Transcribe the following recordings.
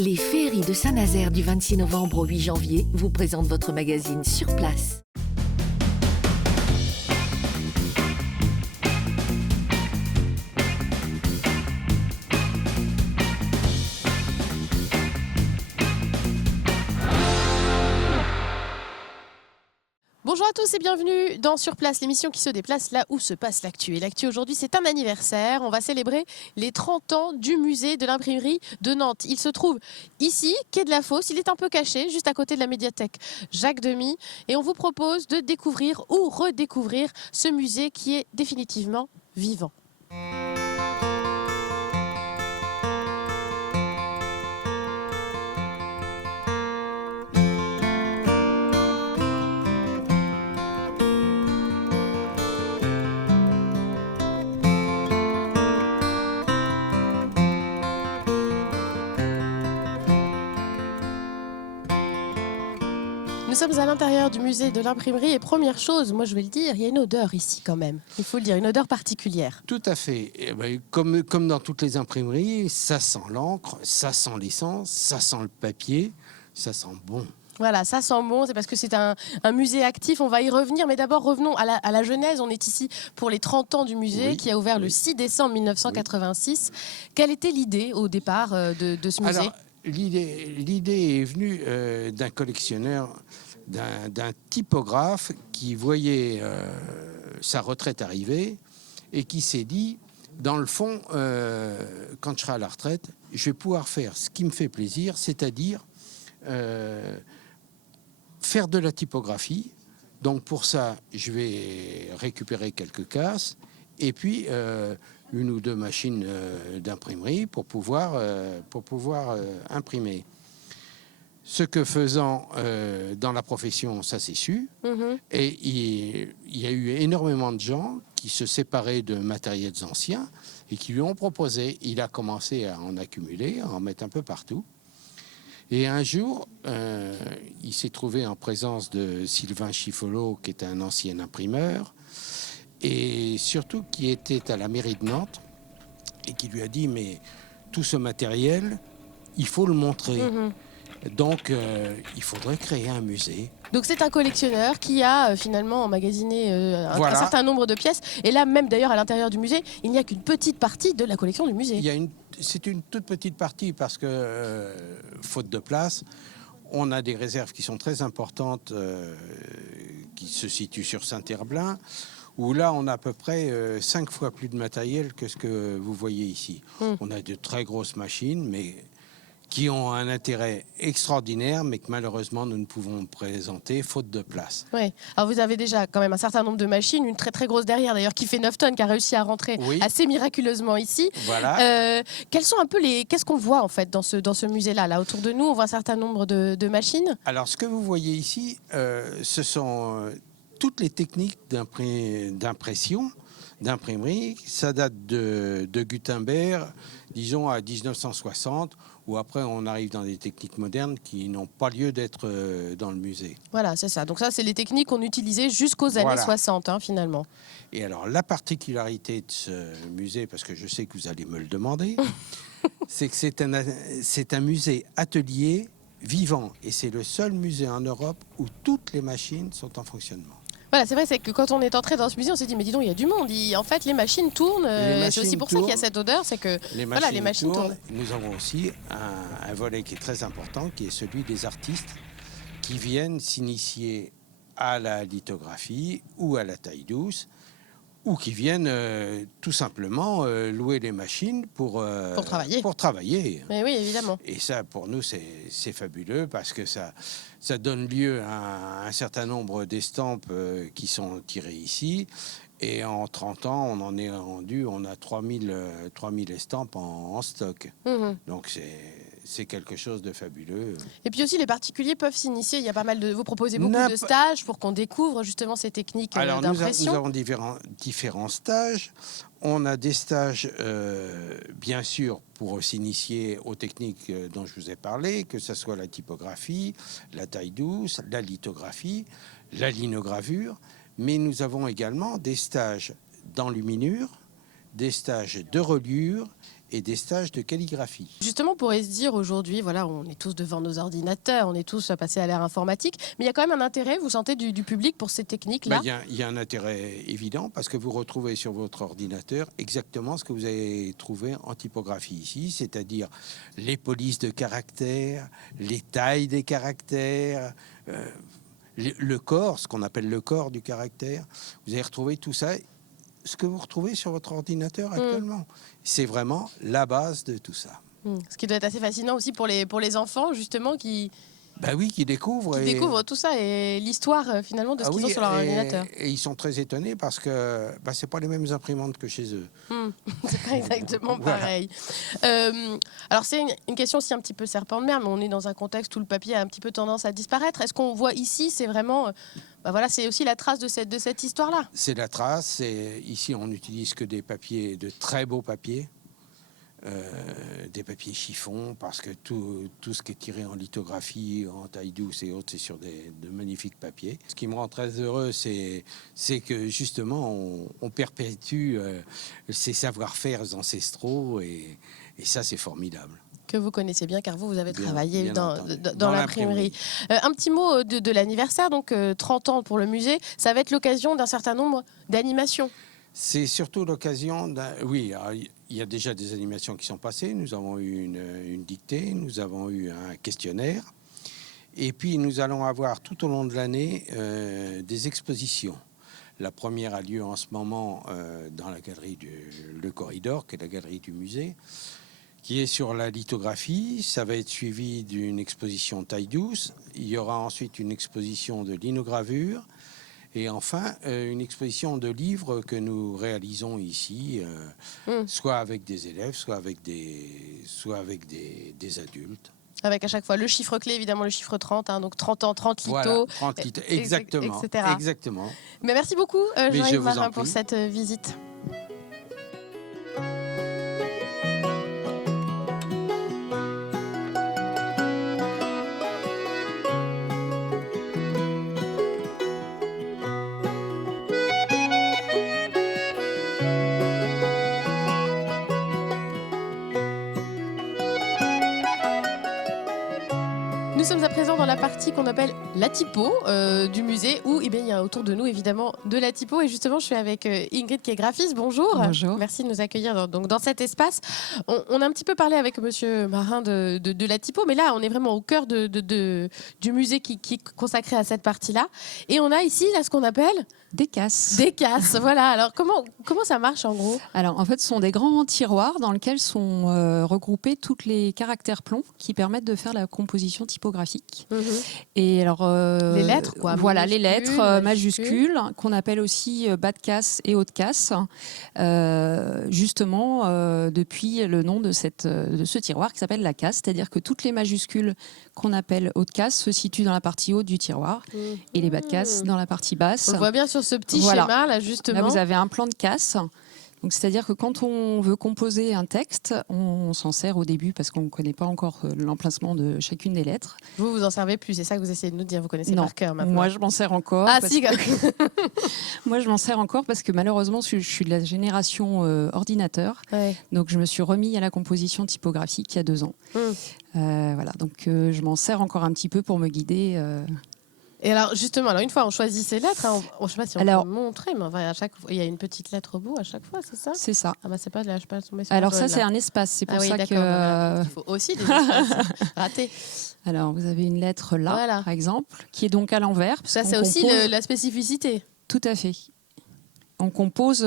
Les féeries de Saint-Nazaire du 26 novembre au 8 janvier vous présentent votre magazine Sur Place. Bonjour à tous et bienvenue dans Sur Place, l'émission qui se déplace là où se passe l'actu. Et l'actu aujourd'hui, c'est un anniversaire. On va célébrer les 30 ans du musée de l'imprimerie de Nantes. Il se trouve ici, quai de la Fosse. Il est un peu caché, juste à côté de la médiathèque Jacques Demy. Et on vous propose de découvrir ou redécouvrir ce musée qui est définitivement vivant. Nous sommes à l'intérieur du musée de l'imprimerie et première chose, moi je vais le dire, il y a une odeur ici quand même. Il faut le dire, une odeur particulière. Tout à fait. Eh ben, comme dans toutes les imprimeries, ça sent l'encre, ça sent l'essence, ça sent le papier, ça sent bon. Voilà, ça sent bon, c'est parce que c'est un musée actif, on va y revenir. Mais d'abord, revenons à la genèse. On est ici pour les 30 ans du musée qui a ouvert le 6 décembre 1986. Quelle était l'idée au départ de ce musée ? Alors, l'idée est venue d'un collectionneur, d'un typographe qui voyait sa retraite arriver et qui s'est dit, dans le fond, quand je serai à la retraite, je vais pouvoir faire ce qui me fait plaisir, c'est-à-dire faire de la typographie. Donc pour ça, je vais récupérer quelques casses et puis une ou deux machines d'imprimerie pour pouvoir imprimer. Ce que faisant dans la profession, ça s'est su. Et il y a eu énormément de gens qui se séparaient de matériels anciens et qui lui ont proposé. Il a commencé à en accumuler, à en mettre un peu partout. Et un jour, il s'est trouvé en présence de Sylvain Chiffolo, qui est un ancien imprimeur, et surtout qui était à la mairie de Nantes, et qui lui a dit, mais tout ce matériel, il faut le montrer. Donc, il faudrait créer un musée. Donc c'est un collectionneur qui a finalement emmagasiné un certain nombre de pièces. Et là, même d'ailleurs à l'intérieur du musée, il n'y a qu'une petite partie de la collection du musée. C'est une toute petite partie parce que, faute de place, on a des réserves qui sont très importantes, qui se situent sur Saint-Herblain, où là, on a à peu près 5 fois plus de matériel que ce que vous voyez ici. On a de très grosses machines, mais qui ont un intérêt extraordinaire, mais que malheureusement, nous ne pouvons présenter, faute de place. Oui. Alors vous avez déjà quand même un certain nombre de machines, une très très grosse derrière d'ailleurs, qui fait 9 tonnes, qui a réussi à rentrer assez miraculeusement ici. Voilà. Quels sont un peu qu'est-ce qu'on voit en fait dans ce musée-là là, autour de nous, on voit un certain nombre de machines. Alors, ce que vous voyez ici, ce sont toutes les techniques d'impression, d'imprimerie. Ça date de Gutenberg, disons à 1960, où après on arrive dans des techniques modernes qui n'ont pas lieu d'être dans le musée. Voilà, c'est ça. Donc ça, c'est les techniques qu'on utilisait jusqu'aux années 60, finalement. Et alors, la particularité de ce musée, parce que je sais que vous allez me le demander, c'est que c'est un musée atelier vivant. Et c'est le seul musée en Europe où toutes les machines sont en fonctionnement. Voilà, c'est vrai, c'est que quand on est entré dans ce musée, on s'est dit, mais dis donc, il y a du monde. En fait, les machines tournent. C'est aussi pour ça qu'il y a cette odeur, c'est que les machines tournent. Nous avons aussi un volet qui est très important, qui est celui des artistes qui viennent s'initier à la lithographie ou à la taille douce, ou qui viennent tout simplement louer les machines pour travailler. Mais oui, évidemment. Et ça, pour nous, c'est fabuleux parce que ça donne lieu à un certain nombre d'estampes qui sont tirées ici. Et en 30 ans, on en est rendu, on a 3000 estampes en stock. Donc c'est quelque chose de fabuleux. Et puis aussi, les particuliers peuvent s'initier. Il y a pas mal vous proposez beaucoup de stages pour qu'on découvre justement ces techniques d'impression. Nous avons différents stages. On a des stages, bien sûr, pour s'initier aux techniques dont je vous ai parlé, que ce soit la typographie, la taille douce, la lithographie, la linogravure. Mais nous avons également des stages d'enluminure, des stages de reliure et des stages de calligraphie. Justement, on pourrait se dire aujourd'hui, voilà, on est tous devant nos ordinateurs, on est tous passés à l'ère informatique, mais il y a quand même un intérêt, vous sentez, du public pour ces techniques-là? Il y a un intérêt évident parce que vous retrouvez sur votre ordinateur exactement ce que vous avez trouvé en typographie ici, c'est-à-dire les polices de caractères, les tailles des caractères, le corps, ce qu'on appelle le corps du caractère. Vous allez retrouver tout ça. Ce que vous retrouvez sur votre ordinateur actuellement. C'est vraiment la base de tout ça. Ce qui doit être assez fascinant aussi pour les enfants, justement, qui découvrent tout ça et l'histoire, finalement, de ce qu'ils ont sur leur ordinateur. Et ils sont très étonnés parce que c'est pas les mêmes imprimantes que chez eux. C'est pas exactement pareil. Alors, c'est une question aussi un petit peu serpent de mer, mais on est dans un contexte où le papier a un petit peu tendance à disparaître. Est-ce qu'on voit ici, c'est vraiment... voilà, c'est aussi la trace de cette histoire-là. C'est la trace. Ici, on n'utilise que des papiers, de très beaux papiers, des papiers chiffons, parce que tout ce qui est tiré en lithographie, en taille douce et autres, c'est sur de magnifiques papiers. Ce qui me rend très heureux, c'est que justement, on perpétue ces savoir-faire ancestraux, et ça, c'est formidable. Que vous connaissez bien, car vous avez travaillé dans l'imprimerie. Un petit mot de l'anniversaire, donc 30 ans pour le musée, ça va être l'occasion d'un certain nombre d'animations. C'est surtout l'occasion oui, il y a déjà des animations qui sont passées. Nous avons eu une dictée, nous avons eu un questionnaire. Et puis, nous allons avoir tout au long de l'année des expositions. La première a lieu en ce moment dans la galerie Le Corridor, qui est la galerie du musée, qui est sur la lithographie. Ça va être suivi d'une exposition taille douce. Il y aura ensuite une exposition de linogravure. Et enfin, une exposition de livres que nous réalisons ici, soit avec des élèves, soit avec des adultes. Avec à chaque fois le chiffre clé, évidemment le chiffre 30, donc 30 ans, 30 litos. Voilà, 30 litos, exactement. Etc. Exactement. Mais merci beaucoup, Jean-Yves Marin, pour cette visite. Nous sommes à présent dans la partie qu'on appelle la typo du musée, où il y a autour de nous évidemment de la typo. Et justement, je suis avec Ingrid qui est graphiste. Bonjour. Bonjour. Merci de nous accueillir dans cet espace. On a un petit peu parlé avec Monsieur Marin de la typo, mais là, on est vraiment au cœur du musée qui est consacré à cette partie-là. Et on a ici ce qu'on appelle... Des casses. Des casses, voilà. Alors, comment ça marche en gros? Alors, en fait, ce sont des grands tiroirs dans lesquels sont regroupés tous les caractères plombs qui permettent de faire la composition typographique. Et alors, les lettres, quoi. Voilà, les lettres majuscules, qu'on appelle aussi bas de casse et haut de casse, justement depuis le nom de ce tiroir qui s'appelle la casse, c'est-à-dire que toutes les majuscules qu'on appelle haut de casse se situent dans la partie haute du tiroir et les bas de casse dans la partie basse. On le voit bien sur ce petit schéma là, justement. Là, vous avez un plan de casse. Donc, c'est-à-dire que quand on veut composer un texte, on s'en sert au début parce qu'on ne connaît pas encore l'emplacement de chacune des lettres. Vous en servez plus, c'est ça que vous essayez de nous dire, vous connaissez par cœur maintenant. Moi je m'en sers encore. Ah si Moi je m'en sers encore parce que malheureusement je suis de la génération ordinateur. Ouais. Donc je me suis remis à la composition typographique il y a 2 ans. Voilà, donc je m'en sers encore un petit peu pour me guider. Et alors justement, une fois on choisit ces lettres, je ne sais pas si on peut montrer, mais enfin, il y a une petite lettre au bout à chaque fois, c'est ça? C'est ça. Ah c'est pas de là, je pas tomber sur alors ça c'est un espace, c'est pour ça que... Il faut aussi des espaces ratés. Alors vous avez une lettre là, par exemple, qui est donc à l'envers. Ça c'est aussi la spécificité. Tout à fait. On compose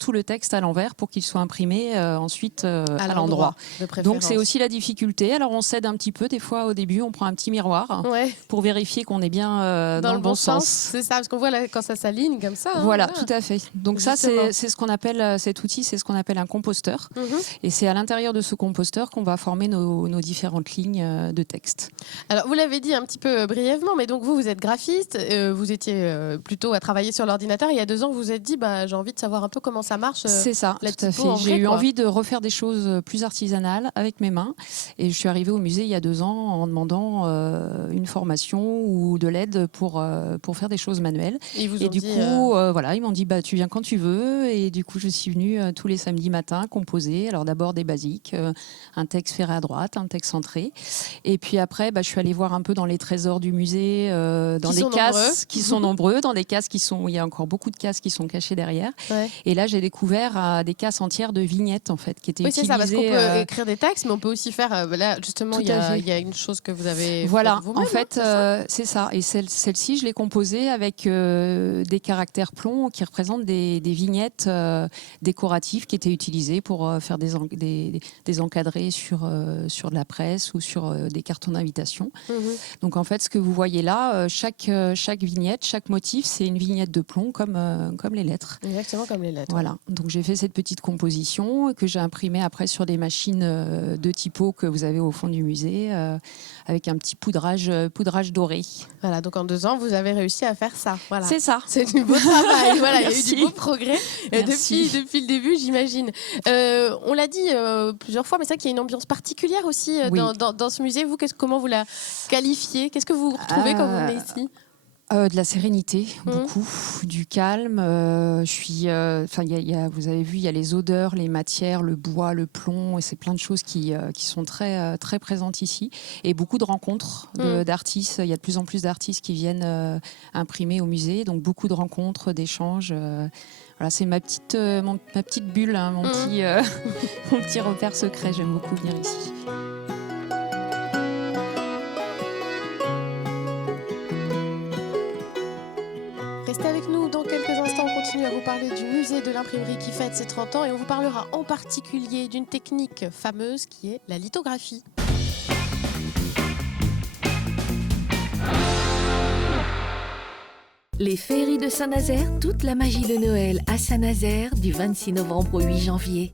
tout le texte à l'envers pour qu'il soit imprimé ensuite à l'endroit. Donc c'est aussi la difficulté. Alors on s'aide un petit peu. Des fois au début on prend un petit miroir pour vérifier qu'on est bien dans le bon sens. C'est ça, parce qu'on voit là, quand ça s'aligne comme ça. Voilà, tout à fait. Donc ça c'est ce qu'on appelle cet outil, c'est ce qu'on appelle un composteur. Et c'est à l'intérieur de ce composteur qu'on va former nos différentes lignes de texte. Alors vous l'avez dit un petit peu brièvement, mais donc vous êtes graphiste, vous étiez plutôt à travailler sur l'ordinateur. Il y a 2 ans, vous vous êtes dit dit, j'ai envie de savoir un peu comment ça marche. C'est ça, tout à fait. J'ai eu envie de refaire des choses plus artisanales avec mes mains. Et je suis arrivée au musée il y a 2 ans en demandant une formation ou de l'aide pour faire des choses manuelles. Et du coup, ils m'ont dit, tu viens quand tu veux. Et du coup, je suis venue tous les samedis matins composer. Alors d'abord des basiques, un texte ferré à droite, un texte centré. Et puis après, je suis allée voir un peu dans les trésors du musée, dans des cases qui sont nombreux, dans des cases il y a encore beaucoup de cases qui sont cachées derrière. Ouais. Et là, j'ai découvert des cases entières de vignettes en fait qui étaient utilisées. Oui, c'est ça, parce qu'on peut écrire des textes, mais on peut aussi faire. Là, justement, il y a une chose que vous avez. Voilà, vous-même, en fait, c'est ça. Et celle-ci, je l'ai composée avec des caractères plombs qui représentent des vignettes décoratives qui étaient utilisées pour faire des encadrés sur de la presse ou sur des cartons d'invitation. Donc en fait, ce que vous voyez là, chaque vignette, chaque motif, c'est une vignette de plomb comme les lettres. Exactement comme les lettres. Voilà. Donc j'ai fait cette petite composition que j'ai imprimée après sur des machines de typo que vous avez au fond du musée avec un petit poudrage doré. Voilà. Donc en 2 ans, vous avez réussi à faire ça. Voilà. C'est ça. C'est du beau travail. Voilà. Il y a eu du beau progrès depuis le début, j'imagine. On l'a dit plusieurs fois, mais c'est vrai qu'il y a une ambiance particulière aussi dans ce musée. Vous, comment vous la qualifiez? Qu'est-ce que vous retrouvez quand vous venez ici? De la sérénité, beaucoup, du calme. Vous avez vu, il y a les odeurs, les matières, le bois, le plomb, et c'est plein de choses qui sont très, très présentes ici. Et beaucoup de rencontres d'artistes. Il y a de plus en plus d'artistes qui viennent imprimer au musée, donc beaucoup de rencontres, d'échanges. Voilà, c'est ma petite bulle, mon petit repère secret. J'aime beaucoup venir ici. Restez avec nous dans quelques instants, on continue à vous parler du musée de l'imprimerie qui fête ses 30 ans et on vous parlera en particulier d'une technique fameuse qui est la lithographie. Les féeries de Saint-Nazaire, toute la magie de Noël à Saint-Nazaire du 26 novembre au 8 janvier.